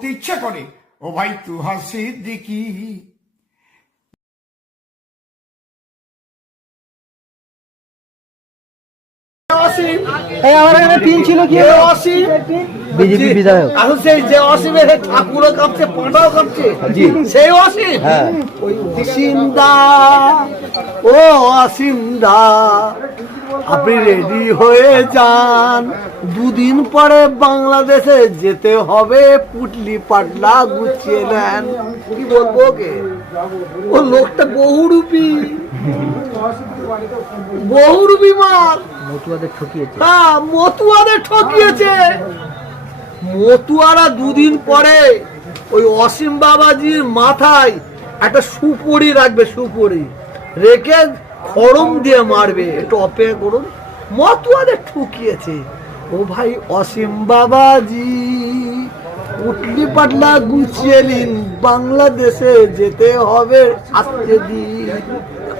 হতে ইচ্ছে করে, ও ভাই তুহা সিদ্দিকী। আমার এখানে টিন ছিল কি অসীম বিজেপি বিধায়ক এখন সেই যে অসীমের ঠাকুরও কাঁপছে, পাঁটাও কাঁপছে, সেই অসীম। ওই অসীম দা, ও অসীম দা, আপনি রেডি হয়ে যান, দুদিন পরে বাংলাদেশে যেতে হবে, পুটলি পাটলা গুছিয়ে নেন। কি বলবো ওকে, ও লোকটা বহুরূপী, বহুরূপী মাল। মতুয়াদের ঠকিয়েছে। হ্যাঁ, মতুয়াদের ঠকিয়েছে। মতুয়ারা দুদিন পরে ওই অসীম বাবাজির মাথায় একটা সুপরি রাখবে, সুপরি রেখে খড়ম দিয়ে মারবে। একটু অপেক্ষা করুন, মতুয়াদের ঠকিয়েছে। ও ভাই অসীম বাবাজি, উটলি পাটলা গুছিয়ে নিন, বাংলাদেশে যেতে হবে আজকে দিন।